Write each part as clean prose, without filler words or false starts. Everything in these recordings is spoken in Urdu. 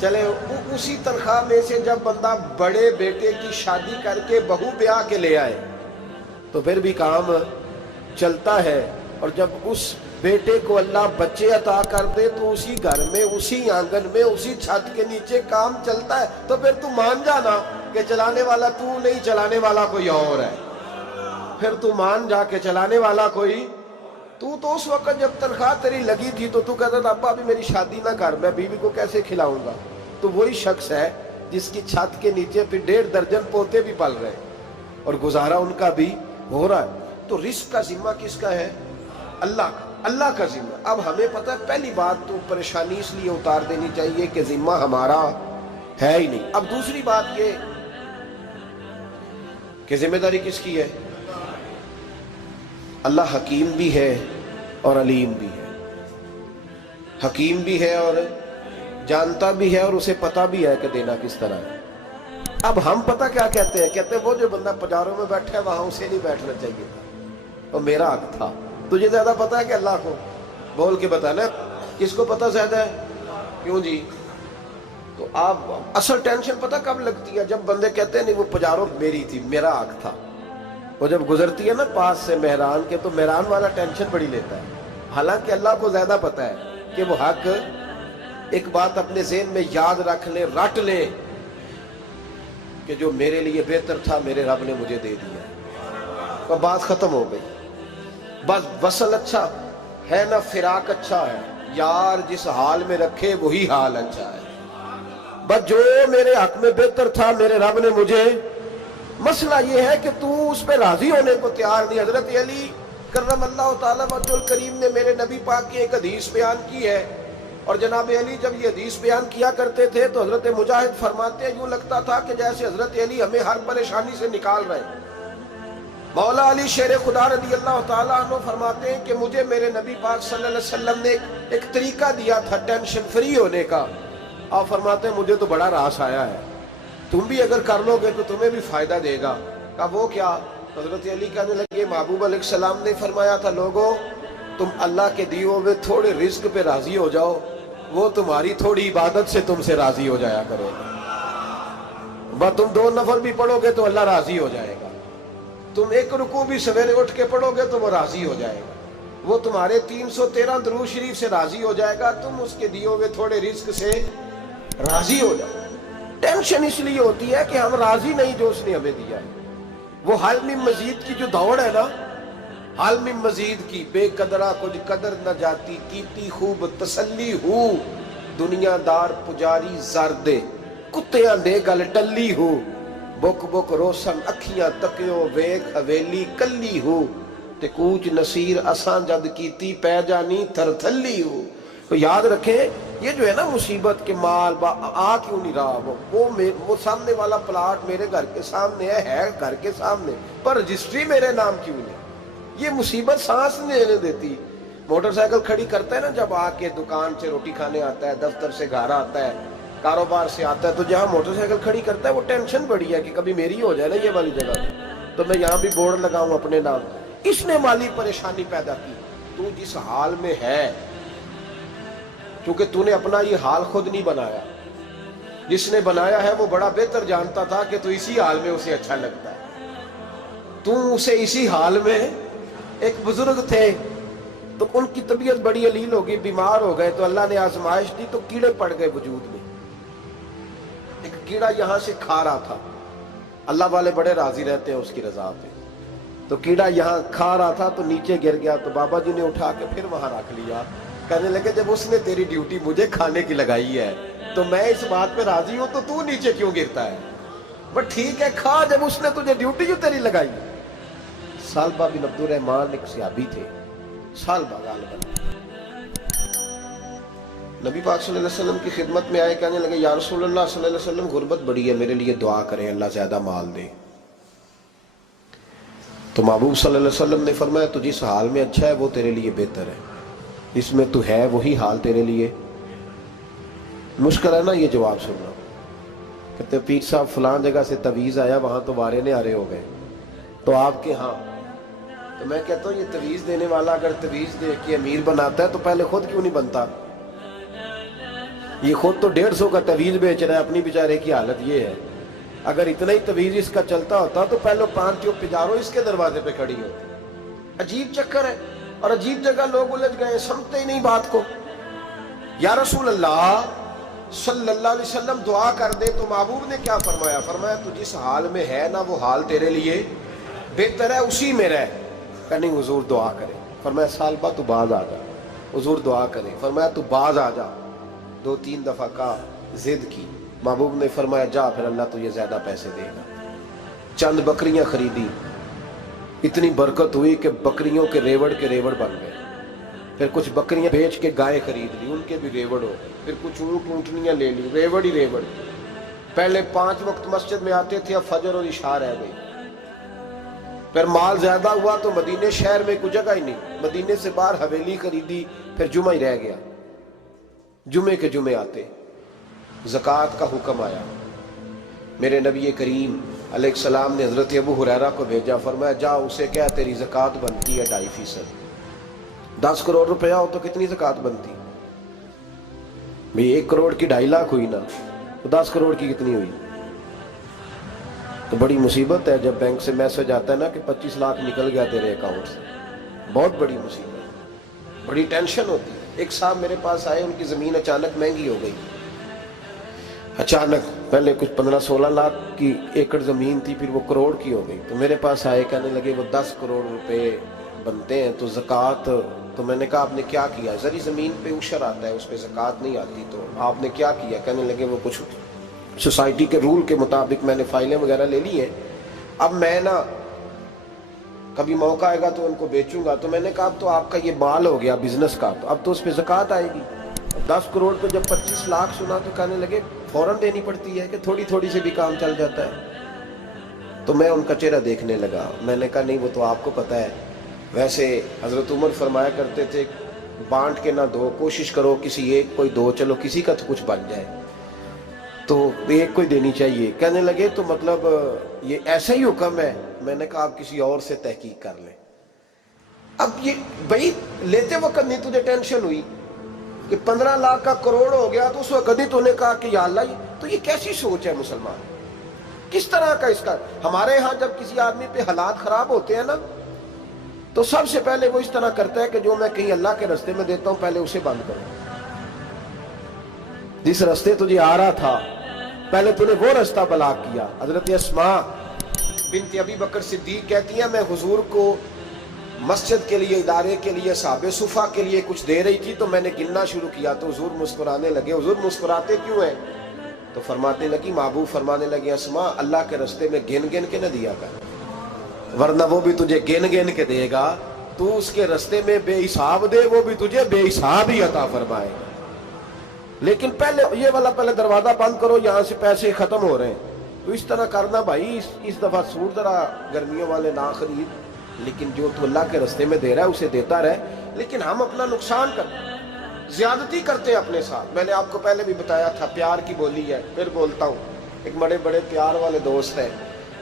چلے اسی تنخواہ میں سے جب بندہ بڑے بیٹے کی شادی کر کے بہو بیاہ کے لے آئے تو پھر بھی کام چلتا ہے، اور جب اس بیٹے کو اللہ بچے عطا کر دے تو اسی گھر میں، اسی آنگن میں، اسی چھت کے نیچے کام چلتا ہے۔ تو پھر تو مان جانا کہ چلانے والا تو نہیں، چلانے والا کوئی اور ہے۔ پھر تو مان جا کہ چلانے والا کوئی تو اس وقت جب تنخواہ تیری لگی تھی تو کہتا تھا ابا ابھی میری شادی نہ کر، میں بیوی کو کیسے کھلاؤں گا؟ تو وہی شخص ہے جس کی چھت کے نیچے پھر 1.5 درجن پوتے بھی پل رہے اور گزارا ان کا بھی ہو رہا ہے۔ تو رزق کا ذمہ کس کا ہے؟ اللہ کا، اللہ کا ذمہ۔ اب ہمیں پتہ ہے پہلی بات تو پریشانی اس لیے اتار دینی چاہیے کہ ذمہ ہمارا ہے ہی نہیں۔ اب دوسری بات یہ کہ ذمہ داری کس کی ہے؟ اللہ حکیم بھی ہے اور علیم بھی ہے، حکیم بھی ہے اور جانتا بھی ہے، اور اسے پتہ بھی ہے کہ دینا کس طرح ہے۔ اب ہم پتہ کیا کہتے ہیں؟ کہتے ہیں وہ جو بندہ پجاروں میں بیٹھا ہے وہاں اسے نہیں بیٹھنا چاہیے تھا، اور میرا حق تھا۔ تجھے زیادہ پتہ ہے کہ اللہ کو؟ بول کے بتانا کس کو پتہ زیادہ ہے؟ کیوں جی؟ تو آپ اصل ٹینشن پتہ کب لگتی ہے؟ جب بندے کہتے ہیں نہیں وہ پجاروں میری تھی، میرا حق تھا۔ وہ جب گزرتی ہے نا پاس سے مہران کے تو مہران والا ٹینشن بڑی لیتا ہے، حالانکہ اللہ کو زیادہ پتہ ہے کہ وہ حق۔ ایک بات اپنے ذہن میں یاد رکھ لیں، رٹ لیں کہ جو میرے لیے بہتر تھا میرے رب نے مجھے دے دیا، اور بات ختم ہو گئی۔ بس وصل اچھا ہے نہ فراق اچھا ہے، یار جس حال میں رکھے وہی حال اچھا ہے۔ بس جو میرے حق میں بہتر تھا میرے رب نے مجھے، مسئلہ یہ ہے کہ تو اس پہ راضی ہونے کو تیار نہیں۔ حضرت علی کرم اللہ تعالیٰ وجہ الکریم نے میرے نبی پاک کی ایک حدیث بیان کی ہے، اور جناب علی جب یہ حدیث بیان کیا کرتے تھے تو حضرت مجاہد فرماتے ہیں یوں لگتا تھا کہ جیسے حضرت علی ہمیں ہر پریشانی سے نکال رہے ہیں۔ مولا علی شیر خدا رضی اللہ تعالیٰ عنہ فرماتے ہیں کہ مجھے میرے نبی پاک صلی اللہ علیہ وسلم نے ایک طریقہ دیا تھا ٹینشن فری ہونے کا۔ آپ فرماتے ہیں مجھے تو بڑا راس آیا ہے، تم بھی اگر کر لو گے تو تمہیں بھی فائدہ دے گا۔ کہا وہ کیا؟ حضرت علی کہنے لگے محبوب علیہ السلام نے فرمایا تھا لوگوں تم اللہ کے دیے ہوئے تھوڑے رزق پہ راضی ہو جاؤ، وہ تمہاری تھوڑی عبادت سے تم سے راضی ہو جایا کرے گا۔ بس تم 2 نفل بھی پڑھو گے تو اللہ راضی ہو جائے گا، تم 1 رکوع بھی سویرے اٹھ کے پڑھو گے تو وہ راضی ہو جائے گا، وہ تمہارے 313 درود شریف سے راضی ہو جائے گا، تم اس کے دیے ہوئے تھوڑے رزق سے راضی ہو جاؤ۔ ٹینشن اس لیے ہوتی ہے کہ ہم راضی نہیں جو اس نے ہمیں دیا ہے۔ وہ حل میں مزید کی جو دوڑ ہے نا، حل میں مزید کی، بے قدرہ کچھ قدر نہ جاتی، کیتی خوب تسلی ہو، دنیا دار پجاری زردے، کتیاں دے گل ٹلی ہو، بک بک روشن اکھیاں تکیو ویک حویلی کلی ہو، تے کوچ نصیر اساں جد کیتی پہ جانی تھر تھلی ہو۔ تو یاد رکھیں یہ جو ہے نا مصیبت کے مال آ کیوں نہیں رہا، وہ سامنے والا پلاٹ میرے گھر کے سامنے ہے گھر کے سامنے، پر رجسٹری میرے نام کیوں نہیں؟ یہ مصیبت سانس نہیں لینے دیتی۔ موٹر سائیکل کھڑی کرتا ہے نا جب آ کے دکان سے روٹی کھانے آتا ہے، دفتر سے گھر آتا ہے، کاروبار سے آتا ہے، تو جہاں موٹر سائیکل کھڑی کرتا ہے وہ ٹینشن بڑی ہے کہ کبھی میری ہو جائے نا یہ والی جگہ تو میں یہاں بھی بورڈ لگاؤں اپنے نام۔ اس نے مالی پریشانی پیدا کی۔ تو جس حال میں ہے، کیونکہ تو نے اپنا یہ حال خود نہیں بنایا، جس نے بنایا ہے وہ بڑا بہتر جانتا تھا کہ تو اسی حال میں اسے اچھا لگتا ہے۔ تو اسے اسی حال میں، ایک بزرگ تھے تو ان کی طبیعت بڑی علیل ہو گئی، بیمار ہو گئے، تو اللہ نے آزمائش دی تو کیڑے پڑ گئے وجود میں۔ ایک کیڑا یہاں سے کھا رہا تھا، اللہ والے بڑے راضی رہتے ہیں اس کی رضا پہ، تو کیڑا یہاں کھا رہا تھا تو نیچے گر گیا، تو بابا جی نے اٹھا کے پھر وہاں رکھ لیا، کہنے لگے جب اس نے تیری ڈیوٹی مجھے کھانے کی لگائی ہے تو میں اس بات پہ راضی ہوں، تو نیچے کیوں گرتا ہے؟ بٹ ٹھیک ہے کھا، جب اس نے تجھے ڈیوٹی جو تیری لگائی۔ سالبہ بن عبد الرحمن ایک صحابی تھے، سالبہ غالباً نبی پاک صلی اللہ علیہ وسلم کی خدمت میں آئے، کہنے لگے یا رسول اللہ صلی اللہ علیہ وسلم غربت بڑی ہے، میرے لیے دعا کریں اللہ زیادہ مال دے۔ تو محبوب صلی اللہ علیہ وسلم نے فرمایا تو جس حال میں اچھا ہے وہ تیرے لیے بہتر ہے، اس میں تو ہے وہی حال تیرے لیے۔ مشکل ہے نا یہ جواب سننا۔ کہتے پیر صاحب فلان جگہ سے تویز آیا، وہاں تو وارے نے آرے ہو گئے، تو آپ کے ہاں؟ تو میں کہتا ہوں یہ تویز دینے والا اگر تویز دے کے امیر بناتا ہے تو پہلے خود کیوں نہیں بنتا؟ یہ خود تو 150 کا تویز بیچ رہا ہے، اپنی بیچارے کی حالت یہ ہے۔ اگر اتنا ہی تویز اس کا چلتا ہوتا تو پہلے 5 جو پجاروں اس کے دروازے پہ کھڑی ہوتی۔ عجیب چکر ہے، اور عجیب جگہ لوگ الجھ گئے، سمجھتے ہی نہیں بات کو۔ یا رسول اللہ صلی اللہ علیہ وسلم دعا کر دے، تو محبوب نے کیا فرمایا؟ فرمایا تو جس حال میں ہے نا وہ حال تیرے لیے بہتر ہے، اسی میں رہ۔ کہ نہیں حضور دعا کرے۔ فرمایا سال بعد تو باز آ جا۔ حضور دعا کرے، فرمایا تو باز آ جا۔ 2-3 دفعہ کا ضد کی، محبوب نے فرمایا جا، پھر اللہ تجھے زیادہ پیسے دے گا۔ چند بکریاں خریدی، اتنی برکت ہوئی کہ بکریوں کے ریوڑ بن گئے۔ پھر کچھ بکریاں بیچ کے گائے خرید لی، ان کے بھی ریوڑ ہو گئے۔ پھر کچھ اونٹنیاں لے لی، ریوڑ ہی ریوڑ۔ پہلے 5 وقت مسجد میں آتے تھے، اب فجر اور عشاء رہ گئی۔ پھر مال زیادہ ہوا تو مدینے شہر میں کوئی جگہ ہی نہیں، مدینے سے باہر حویلی خریدی، پھر جمعہ ہی رہ گیا۔ جمعے کے جمعے آتے، زکوٰۃ کا حکم آیا۔ میرے نبی کریم علیہ السلام نے حضرت ابو ہریرہ کو بھیجا، فرمایا جا اسے کہہ تیری زکوٰۃ بنتی ہے 2.5%۔ 10 کروڑ روپیہ ہو تو کتنی زکوٰۃ بنتی؟ بھئی 1 کروڑ کی 2.5 لاکھ ہوئی نا، تو 10 کروڑ کی کتنی ہوئی؟ تو بڑی مصیبت ہے جب بینک سے میسج آتا ہے نا کہ 25 لاکھ نکل گیا تیرے اکاؤنٹ سے، بہت بڑی مصیبت، بڑی ٹینشن ہوتی ہے۔ ایک صاحب میرے پاس آئے، ان کی زمین اچانک مہنگی ہو گئی، اچانک پہلے کچھ 15-16 لاکھ کی ایکڑ زمین تھی، پھر وہ کروڑ کی ہو گئی۔ تو میرے پاس آئے، کہنے لگے وہ 10 کروڑ روپے بنتے ہیں تو زکوٰۃ، تو میں نے کہا آپ نے کیا کیا؟ زری زمین پہ عشر آتا ہے، اس پہ زکوٰۃ نہیں آتی، تو آپ نے کیا کیا؟ کہنے لگے وہ کچھ سوسائٹی کے رول کے مطابق میں نے فائلیں وغیرہ لے لی ہیں، اب میں نا کبھی موقع آئے گا تو ان کو بیچوں گا۔ تو میں نے کہا اب تو آپ کا یہ مال ہو گیا بزنس کا، تو اب تو اس پہ زکوٰۃ آئے گی۔ 10 کروڑ پہ جب 25 لاکھ سنا تو کہنے لگے فوراً دینی پڑتی ہے کہ تھوڑی تھوڑی سے بھی کام چل جاتا ہے؟ تو میں ان کا چہرہ دیکھنے لگا، میں نے کہا نہیں وہ تو آپ کو پتہ ہے، ویسے حضرت عمر فرمایا کرتے تھے بانٹ کے نہ دو، کوشش کرو کسی ایک کوئی دو، چلو کسی کا تو کچھ بن جائے، تو ایک کوئی دینی چاہیے۔ کہنے لگے تو مطلب یہ ایسا ہی حکم ہے؟ میں نے کہا آپ کسی اور سے تحقیق کر لیں۔ اب یہ بھائی لیتے وقت نہیں تجھے ٹینشن ہوئی کہ 15 لاکھ کا کروڑ ہو گیا، تو اس وقت ہی تو نے کہا کہ یا اللہ، تو یہ کیسی سوچ ہے مسلمان؟ کس طرح کا اس کا؟ ہمارے ہاں جب کسی آدمی پہ حالات خراب ہوتے ہیں نا، تو سب سے پہلے وہ اس طرح کرتا ہے کہ جو میں کہیں اللہ کے رستے میں دیتا ہوں پہلے اسے بند کرو۔ جس رستے تجھے آ رہا تھا پہلے تو نے وہ رستہ بلاک کیا۔ حضرت اسماء بنت ابی بکر صدیق کہتی ہیں میں حضور کو مسجد کے لیے، ادارے کے لیے، صحابہ صفہ کے لیے کچھ دے رہی تھی، تو میں نے گننا شروع کیا تو حضور مسکرانے لگے۔ حضور مسکراتے کیوں ہیں؟ تو فرمانے لگی، محبوب فرمانے لگے اسماء اللہ کے رستے میں گن گن کے نہ دیا کر، ورنہ وہ بھی تجھے گن گن کے دے گا، تو اس کے رستے میں بے حساب دے، وہ بھی تجھے بے حساب ہی عطا فرمائے گا۔ لیکن پہلے یہ والا پہلے دروازہ بند کرو، یہاں سے پیسے ختم ہو رہے ہیں، تو اس طرح کرنا بھائی۔ اس دفعہ سوٹ ذرا گرمیوں والے نہ خرید، لیکن جو تو اللہ کے رستے میں دے رہا ہے اسے دیتا رہے، لیکن ہم اپنا نقصان کرتے ہیں، زیادتی کرتے ہیں اپنے ساتھ۔ میں نے آپ کو پہلے بھی بتایا تھا پیار کی بولی ہے، پھر بولتا ہوں۔ ایک بڑے بڑے پیار والے دوست ہیں،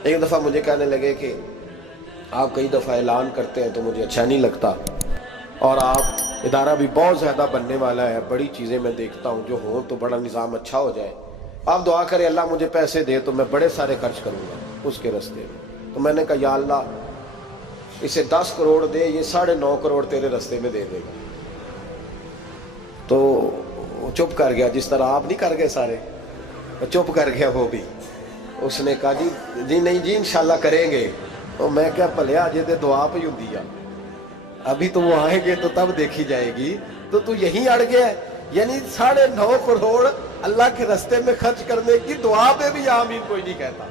ایک دفعہ مجھے کہنے لگے کہ آپ کئی دفعہ اعلان کرتے ہیں تو مجھے اچھا نہیں لگتا، اور آپ ادارہ بھی بہت زیادہ بننے والا ہے، بڑی چیزیں میں دیکھتا ہوں جو ہوں تو بڑا نظام اچھا ہو جائے، آپ دعا کریں اللہ مجھے پیسے دے تو میں بڑے سارے خرچ کروں گا اس کے راستے میں۔ تو میں نے کہا یا اللہ اسے 10 کروڑ دے، یہ 9.5 کروڑ تیرے راستے میں دے دے گا۔ تو چپ کر گیا، جس طرح آپ نہیں کر گئے سارے، چپ کر گیا وہ بھی۔ اس نے کہا جی نہیں جی انشاءاللہ کریں گے۔ تو میں کیا پلیا جی تے دعا پہ ہوں دیا، ابھی تو وہ آئیں گے تو تب دیکھی جائے گی، تو تو یہیں اڑ گیا ہے۔ یعنی 9.5 کروڑ اللہ کے رستے میں خرچ کرنے کی دعا پہ بھی آمین کوئی نہیں کہتا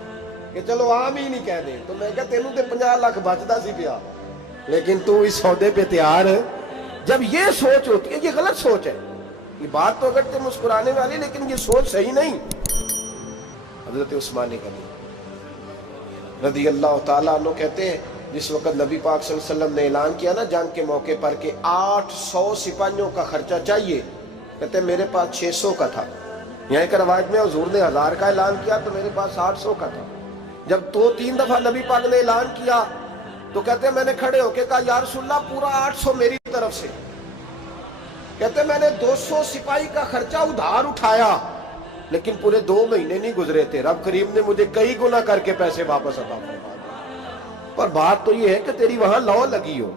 کہ چلو آمین ہی کہہ دیں۔ تو میں کہا تینوں تے 50 لاکھ بچتا سی پیا، لیکن تو اس سودے پہ تیار ہے۔ جب یہ سوچ ہوتی ہے، یہ غلط سوچ ہے، یہ بات تو اگر تے مسکرانے والی، لیکن یہ سوچ صحیح نہیں۔ حضرت عثمان غنی رضی اللہ تعالیٰ عنہ کہتے ہیں جس وقت نبی پاک صلی اللہ علیہ وسلم نے اعلان کیا نا جنگ کے موقع پر کہ 800 سپاہیوں کا خرچہ چاہیے، کہتے ہیں میرے پاس 600 کا تھا۔ یہاں ایک روایت میں حضور نے 1000 کا اعلان کیا تو میرے پاس 800 کا تھا۔ جب 2-3 دفعہ نبی پاک نے اعلان کیا تو کہتے ہیں میں نے کھڑے ہو کے کہا یا رسول اللہ پورا 800 میری طرف سے۔ کہتے میں نے 200 سپاہی کا خرچہ ادھار اٹھایا لیکن پورے 2 مہینے نہیں گزرے تھے، رب کریم نے مجھے کئی گنا کر کے پیسے واپس عطا فرما دیے۔ پر بات تو یہ ہے کہ تیری وہاں لو لگی ہو،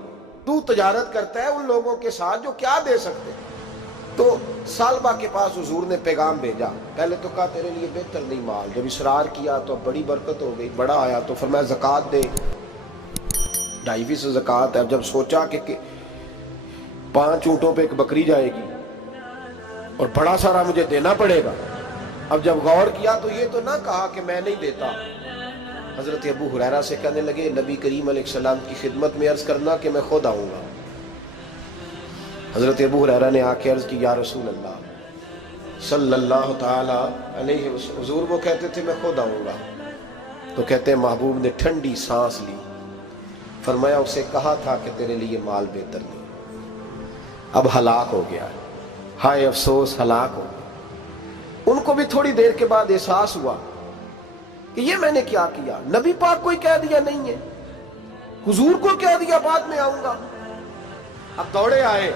تو تجارت کرتا ہے ان لوگوں کے ساتھ جو کیا دے سکتے۔ تو سالبہ کے پاس حضور نے پیغام بھیجا، پہلے تو کہا تیرے لیے بہتر نہیں مال، جب اصرار کیا تو بڑی برکت ہو گئی، بڑا آیا تو فرمایا زکوٰۃ دے، 2.5% زکوٰۃ ہے۔ جب سوچا کہ 5 اونٹوں پہ ایک بکری جائے گی اور بڑا سارا مجھے دینا پڑے گا، اب جب غور کیا تو یہ تو نہ کہا کہ میں نہیں دیتا۔ حضرت ابو ہریرہ سے کہنے لگے نبی کریم علیہ السلام کی خدمت میں عرض کرنا کہ میں خود آؤں گا۔ حضرت ابو ہریرہ نے آ کے عرض کی یا رسول اللہ صلی اللہ تعالی علیہ وسلم، حضور وہ کہتے تھے میں خود آؤں گا، تو کہتے ہیں محبوب نے ٹھنڈی سانس لی، فرمایا اسے کہا تھا کہ تیرے لیے مال بہتر نہیں، اب ہلاک ہو گیا، ہائے افسوس ہلاک ہو گیا۔ ان کو بھی تھوڑی دیر کے بعد احساس ہوا کہ یہ میں نے کیا کیا، نبی پاک کو ہی کہہ دیا نہیں ہے، حضور کو کہہ دیا بعد میں آؤں گا۔ اب دوڑے آئے،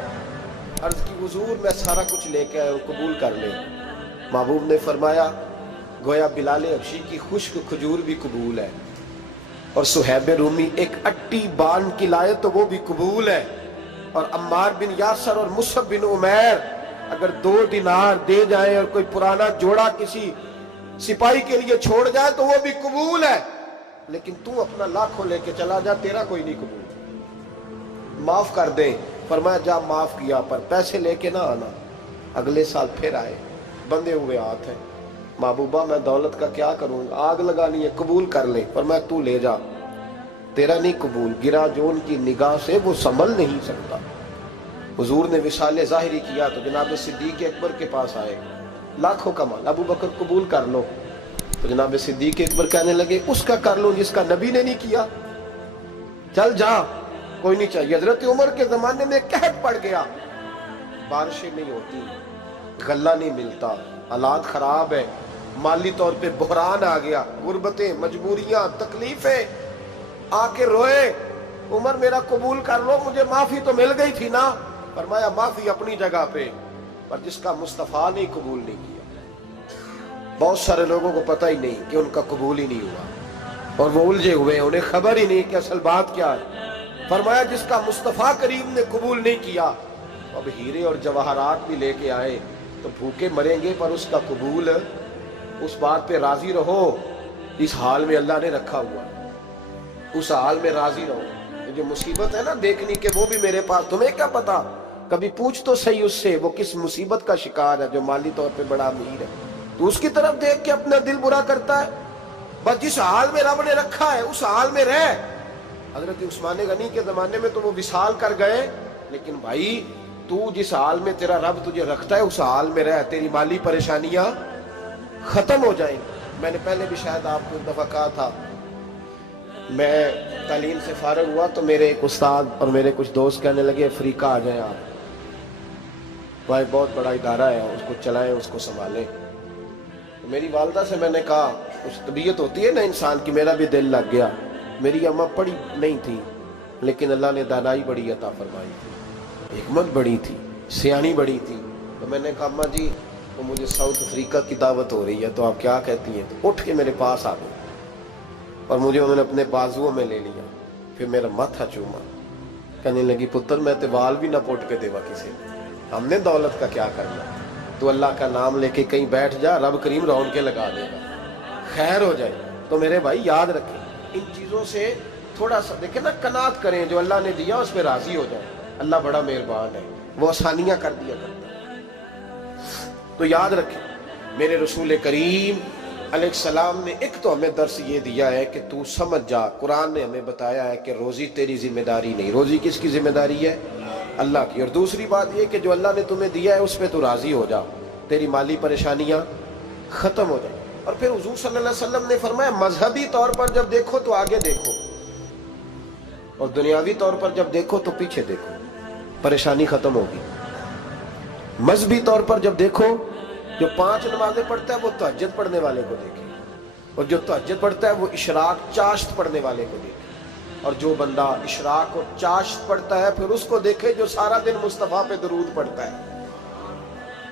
عرض کی حضور میں سارا کچھ لے کے آئے، قبول کر لیں۔ محبوب نے فرمایا گویا بلال حبشی کی خشک کھجور بھی قبول ہے، اور صہیب رومی ایک اٹی بان کی لائے تو وہ بھی قبول ہے، اور عمار بن یاسر اور مصعب بن عمیر اگر 2 دینار دے جائیں اور کوئی پرانا جوڑا کسی سپاہی کے لیے چھوڑ جائے تو وہ بھی قبول ہے، لیکن تو اپنا لاکھوں لے کے چلا جا، تیرا کوئی نہیں قبول، معاف کر دیں۔ فرمایا جا معاف کیا، پر پیسے لے کے نہ آنا۔ اگلے سال پھر آئے، بندے ہوئے ہاتھ ہیں، محبوبہ میں دولت کا کیا کروں گا، آگ لگانی ہے، قبول کر لے۔ فرمایا تو لے جا، تیرا نہیں قبول، گرا جو ان کی نگاہ سے وہ سنبھل نہیں سکتا۔ حضور نے وصال ظاہری کیا تو جناب صدیق اکبر کے پاس آئے، لاکھوں کا مال، ابو بکر قبول کر لو، تو جناب صدیق اکبر کہنے لگے اس کا کر لو جس کا نبی نے نہیں کیا، چل جا کوئی نہیں چاہیے۔ حضرت عمر کے زمانے میں قحط پڑ گیا، بارشیں نہیں ہوتی، غلہ نہیں ملتا، حالات خراب ہے، مالی طور پہ بحران آ گیا، غربتیں، مجبوریاں، تکلیفیں، آ کے روئے، عمر میرا قبول کر لو، مجھے معافی تو مل گئی تھی نا۔ فرمایا معافی اپنی جگہ پہ، پر جس کا مصطفیٰ نے قبول نہیں کیا۔ بہت سارے لوگوں کو پتہ ہی نہیں کہ ان کا قبول ہی نہیں ہوا، اور وہ الجھے ہوئے، انہیں خبر ہی نہیں کہ اصل بات کیا ہے۔ فرمایا جس کا مصطفیٰ کریم نے قبول نہیں کیا، اب ہیرے اور جواہرات بھی لے کے آئے تو بھوکے مریں گے، پر اس کا قبول، اس بات پہ راضی رہو، اس حال میں اللہ نے رکھا ہوا، اس حال میں راضی رہو۔ یہ جو مصیبت ہے نا دیکھنی کہ وہ بھی میرے پاس، تمہیں کیا پتا، کبھی پوچھ تو صحیح اس سے وہ کس مصیبت کا شکار ہے، جو مالی طور پہ بڑا امیر ہے، تو اس کی طرف دیکھ کے اپنا دل برا کرتا ہے۔ بس جس حال میں رب نے رکھا ہے اس حال میں رہ۔ حضرت عثمان غنی کے زمانے میں تو وہ وصال کر گئے، لیکن بھائی تو جس حال میں تیرا رب تجھے رکھتا ہے اس حال میں رہ، تیری مالی پریشانیاں ختم ہو جائیں۔ میں نے پہلے بھی شاید آپ کو ایک دفعہ کہا تھا، میں تعلیم سے فارغ ہوا تو میرے ایک استاد اور میرے کچھ دوست کہنے لگے افریقہ آ جائیں آپ، وہاں بہت بڑا ادارہ ہے، اس کو چلائیں، اس کو سنبھالیں۔ میری والدہ سے میں نے کہا، کچھ طبیعت ہوتی ہے نا انسان کی، میرا بھی دل لگ گیا۔ میری اماں پڑھی نہیں تھی لیکن اللہ نے دانائی بڑی عطا فرمائی تھی، حکمت بڑی تھی، سیانی بڑی تھی۔ تو میں نے کہا اماں جی وہ مجھے ساؤتھ افریقہ کی دعوت ہو رہی ہے تو آپ کیا کہتی ہیں؟ تو اٹھ کے میرے پاس آ گئی اور مجھے انہوں نے اپنے بازوؤں میں لے لیا، پھر میرا ماتھا چوما، کہنے لگی پتر میں تے وال بھی نہ پوٹ کے دیوا کسی، ہم نے دولت کا کیا کرنا، تو اللہ کا نام لے کے کہیں بیٹھ جا، رب کریم رون کے لگا دے گا، خیر ہو جائے۔ تو میرے بھائی یاد رکھیں، ان چیزوں سے تھوڑا سا دیکھیں نا، قناعت کریں، جو اللہ نے دیا اس پہ راضی ہو جائیں، اللہ بڑا مہربان ہے، وہ آسانیاں کر دیا کرتا ہے۔ تو یاد رکھیں میرے رسول کریم علیہ السلام نے ایک تو ہمیں درس یہ دیا ہے کہ تو سمجھ جا، قرآن نے ہمیں بتایا ہے کہ روزی تیری ذمہ داری نہیں، روزی کس کی ذمہ داری ہے؟ اللہ کی۔ اور دوسری بات یہ کہ جو اللہ نے تمہیں دیا ہے اس پہ تو راضی ہو جا، تیری مالی پریشانیاں ختم ہو جائیں۔ اور پھر حضور صلی اللہ علیہ وسلم نے فرمایا مذہبی طور پر جب دیکھو تو آگے دیکھو، اور دنیاوی طور پر جب دیکھو تو پیچھے دیکھو، پریشانی ختم ہوگی۔ مذہبی طور پر جب دیکھو، جو 5 نمازیں پڑھتا ہے وہ تہجد پڑھنے والے کو دیکھے، اور جو تہجد پڑھتا ہے وہ اشراق چاشت پڑھنے والے کو دیکھے، اور جو بندہ اشراق اور چاشت پڑھتا ہے پھر اس کو دیکھے جو سارا دن مصطفیٰ پہ درود پڑھتا ہے۔